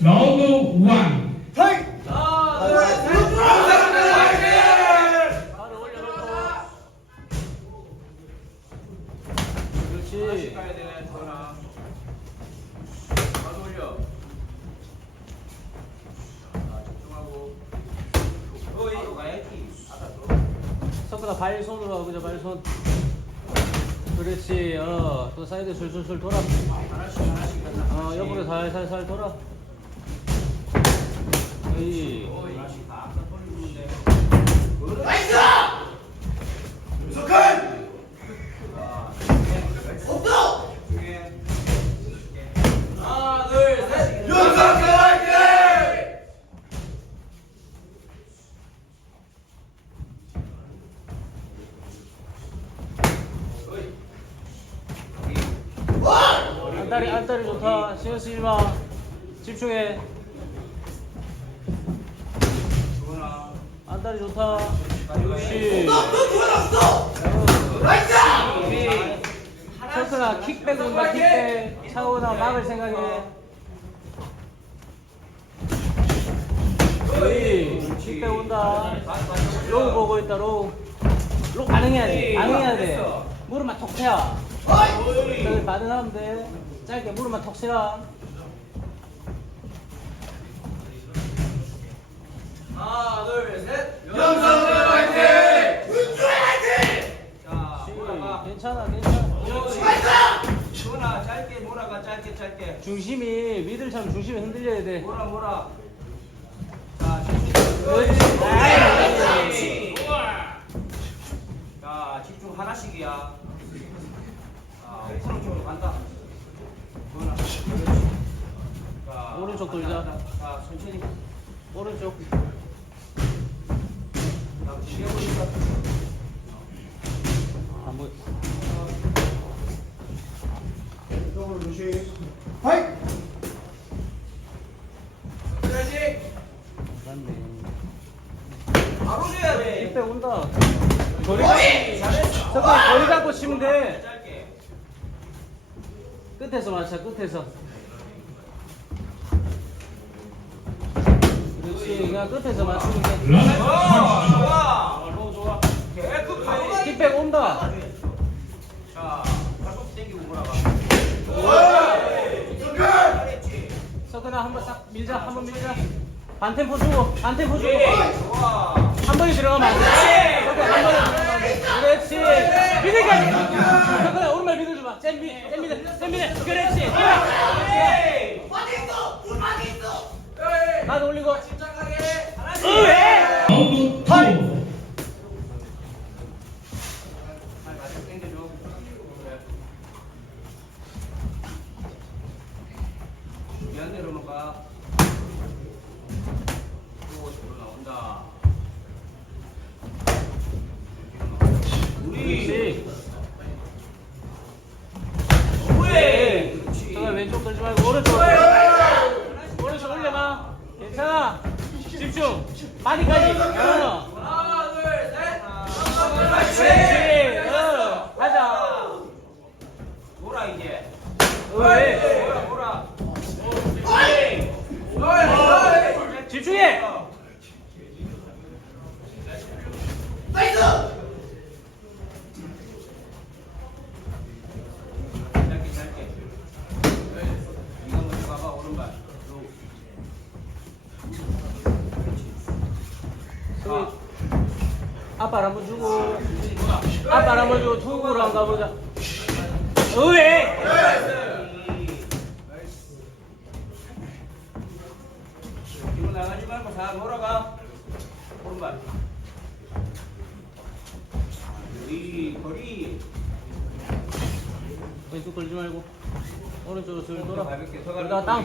라운드 1 바로 올려놓고. 그렇지. 가야 돼, 전화. 바로 올려. 자, 집중하고. 어이, 바로 가야지. 아까 또. 석근아 발손으로 와 그죠 발손. 그렇지. 어. 또 사이드 술술술 돌아. 하나씩 하나씩. 어 옆으로 살살살 돌아. 화이팅! 어이. 안다리 안다리 좋다. 신경 쓰지 마. 집중해. 안다리 좋다. 역시. 나이스! 철수나 킥백 온다 킥백. 차오나 막을 생각해. 어이. 킥백 온다. 로우 보고 있다 로우. 로우 반응해야 돼. 반응해야 돼. 무릎만 톡. 어이! 여기 반응하면 돼. 짧게 무릎만 톡 치라. 하나, 둘, 셋. 윤석열 화이팅! 윤주의 화이팅! 자, 씨, 몰아가. 괜찮아 괜찮아. 나이스! 전화, 짧게 몰아가, 짧게, 짧게. 중심이 미들처럼 중심이 흔들려야 돼. 몰아, 몰아. 자. 그렇지. 그렇지. 자, 집중 하나씩이야. 자, 오른쪽으로 간다. 전화. 자, 오른쪽 간다, 돌자. 간다. 자, 천천히. 오른쪽. 자, 죽여버린다. 안 보여. 이쪽으로 조심. 화이팅! 그렇지. 맞네. 바로 줘야 돼. 킥백 온다. 거리! 잘했어. 잠깐 거리 잡고 치면 돼. 끝에서 맞춰 끝에서. 그렇지. 그냥 끝에서. 라운드 어, 좋아. 너무 좋아. 깨끗하게. 킥백 온다. 석근아 한번 싹 밀자. 한번 밀자. 반템포 주고. 반템포 주고. 한 번에 들어가면 안 돼. 석근 한 번에 들어가면 안 돼. 그렇지. 미들까지. 석근아 오른발 미들 줘봐. 잼 미, 잼 미들, 잼 미들. 그렇지. 많이 있어! 에이. 나도 올리고. 침착하게. 하나씩. 준비한 대로만 가. 또 뒤로 나온다. 우리 그렇지. 왜? 잠깐 왼쪽 들지 말고 오른쪽. 오른쪽 올려봐. 괜찮아. 집중. 바디까지. 어. 하나, 둘, 셋. 그렇지. 어. 가자. 돌아 이제. 왜? 집중해. 저기 앞발 한번 주고 앞발 한번 주고 투구로 한번 가보자. 왜? 뒤 말고 다 돌아가. 오른발. 거리, 거리. 왼쪽 돌지 말고 오른쪽으로 슬 돌아. 가볍게 더 그러다가 가볍게 땅.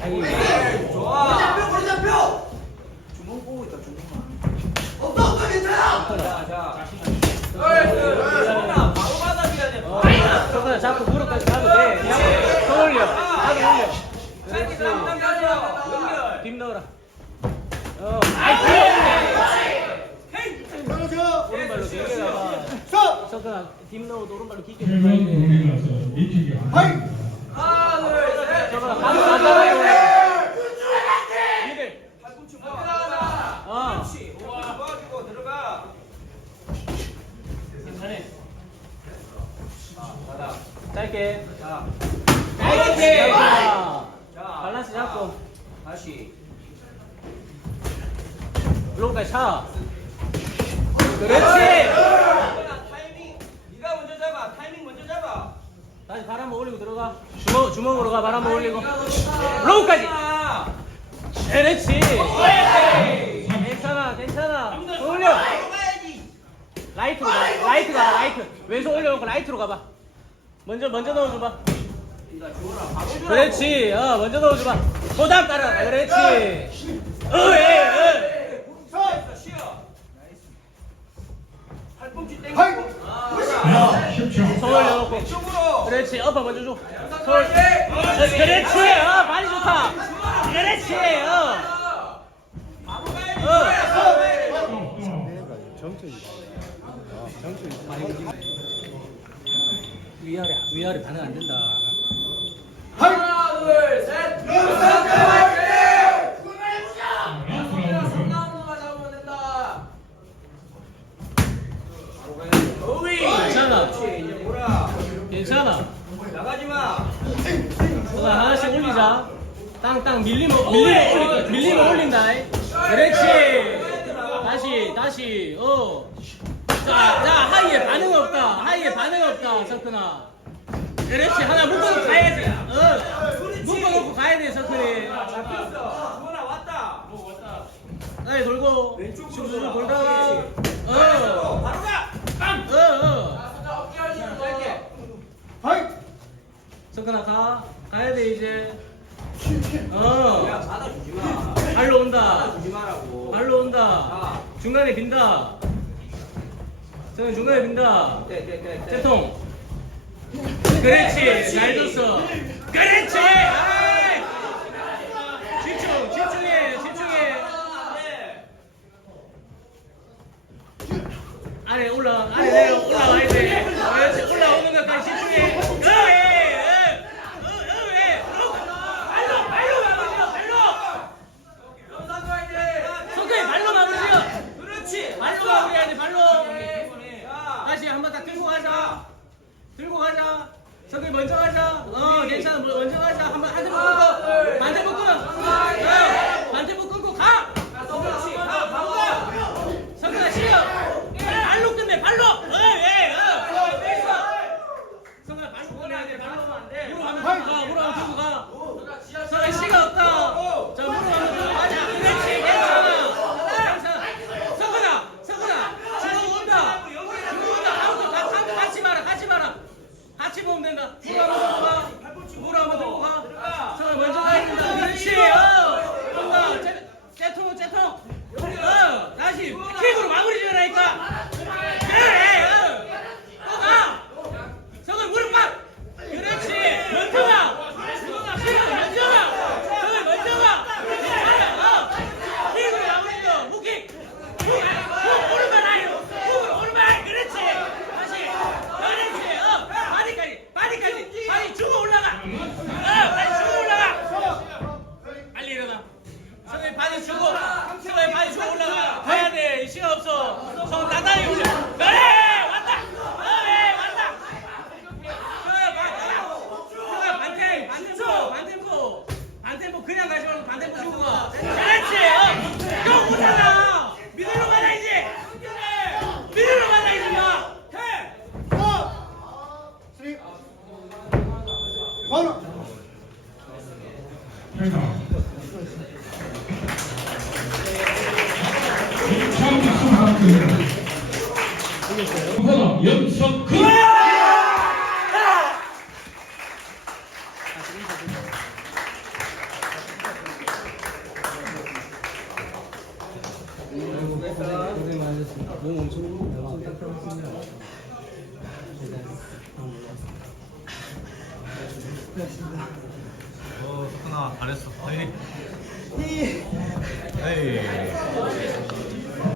아이. 좋아. 잡혀! 머리 잡혀! 주먹 보고 있다, 주먹만. 없어 없어 괜찮아! 자, 자. 손아, 바로 받아줘야 돼. 어, 저거 자꾸 무릎까지 가도 돼. 그냥 손 올려. 나도 올려. 짧게. 딱 당겨줘. 연결. 빔 넣어라. 어. 아이. 떨어져! 오른발로 길게 가봐. 서! 석근아 딥노우도 오른발로 깊게 7번 던져야 돼. 공이라서 미치기 안 됩니다. 하나, 둘, 셋. 석근아 가서 가서 미들 팔꿈치 모아가자. 어 그렇지. 오른쪽 모아주고 들어가. 괜찮아 자. 짧게 자, 짧게 자, 자, 밸런스 자, 잡고 다시. 블록까지 차 자, 그렇지 타이밍. 네가 먼저 잡아. 타이밍 먼저 잡아. 다시 발 한번 올리고 들어가 주먹, 주먹으로 가발 한번 올리고 하나. 그렇지 괜찮아 괜찮아 더 올려 라이트로 가 라이트 가 라이트 왼손 올려놓고 라이트로 가봐 먼저 먼저 넣어줘봐. 그렇지 어 먼저 넣어줘봐 보답 따라 그렇지 땡기고. 아, 자, 10초. 손 올려놓고 왼쪽으로. 그렇지 어퍼 먼저 줘 손. 어, 그렇지 어 발이 좋다 그렇지 어 가야지. 어. 또, 또. 위아래 위아래 반응 안 된다 하나, 둘, 셋. 라스트 라운드. 라운드만 잡으면 된다. 바로 가야지. 어이. 괜찮아. 그렇지. 이제 보라. 괜찮아 나가지 마. 자 하나씩 올리자 땅땅 밀리면 밀리면 올릴게 밀리면 올린다 그렇지 다시 다시 어 자 자 하이에 반응 없다 하이에 반응 없다 석근아 그렇지 하나 묶어놓고 가야지 어 묶어놓고 가야 돼 석근이 잡혔어. 주원아 왔다. 다시 돌고 왼쪽으로 쭉 돌아. 돌다가 그렇지. 바로 가. 빵. 어깨 하시면 짧게. 석근아 가 가야 돼 이제 야, 어 받아주지 마. 발로 온다 받아주지 마라고. 발로 온다 중간에 빈다 저는 중간에 빈다 네, 네, 네, 네. 째통 그렇지 잘 줬어 그렇지 아이. 집중 집중해 집중해 네. 아래 올라 아래 내려 석이 먼저 가자. 어 괜찮아. 뭐 먼저 가자. 한번 한대 묶고. 반대 묶고 어. 반대 묶고 가. 그렇지. 가, 가. 석이나 쉬어 발로 끝내 발로. 어 예어 석이나 발로 끝내야 돼. 발로 하면 안 돼. 무릎 하면 들고 가 무릎 하면 들고 가 석이 시가 없다 자 무릎 하면 들고 가자 그렇지 괜찮아 괜찮아 석이나 석이나 주먹 온다 주먹 온다 아무도 가- 가- 같이 마라 같이 마라 같이 보면 된다 무릎 한번 들고 가 무릎 한번 들고 가 석이 먼저 가야 된다 그렇지 어 온다 째- 째통 째통 어 다시 킥으로 마무리 지어라니까 그래 어또가 석을 무릎 박 그렇지 먼저 가 시간 먼저 가 석을 먼저 가 어. 킥으로 마무리 지어 무킥 훅 오른발 아니로 훅 오른발 그렇지 다시 그렇지 어 바디까지 바디까지 바디 주고 올라가 어 빨리 주고 올라가 빨리 일어나 성에 바디 주고 성에 바디 주고 올라가 가야 돼 시간 없어 성 나단히 올려 그래 왔다 그래 왔다 그래 맞다 그래 반템 반템포 반템포 반템포 그냥 가지 말고 반템포 주고 가 그렇지 어 이거 못하나 미들로 받아야지 미들로 받아야지 마해 고생 많으셨습니다. 몸 엄청 엄청 딱딱했습니다. 어, 석훈아 잘했어. 에이. 에이.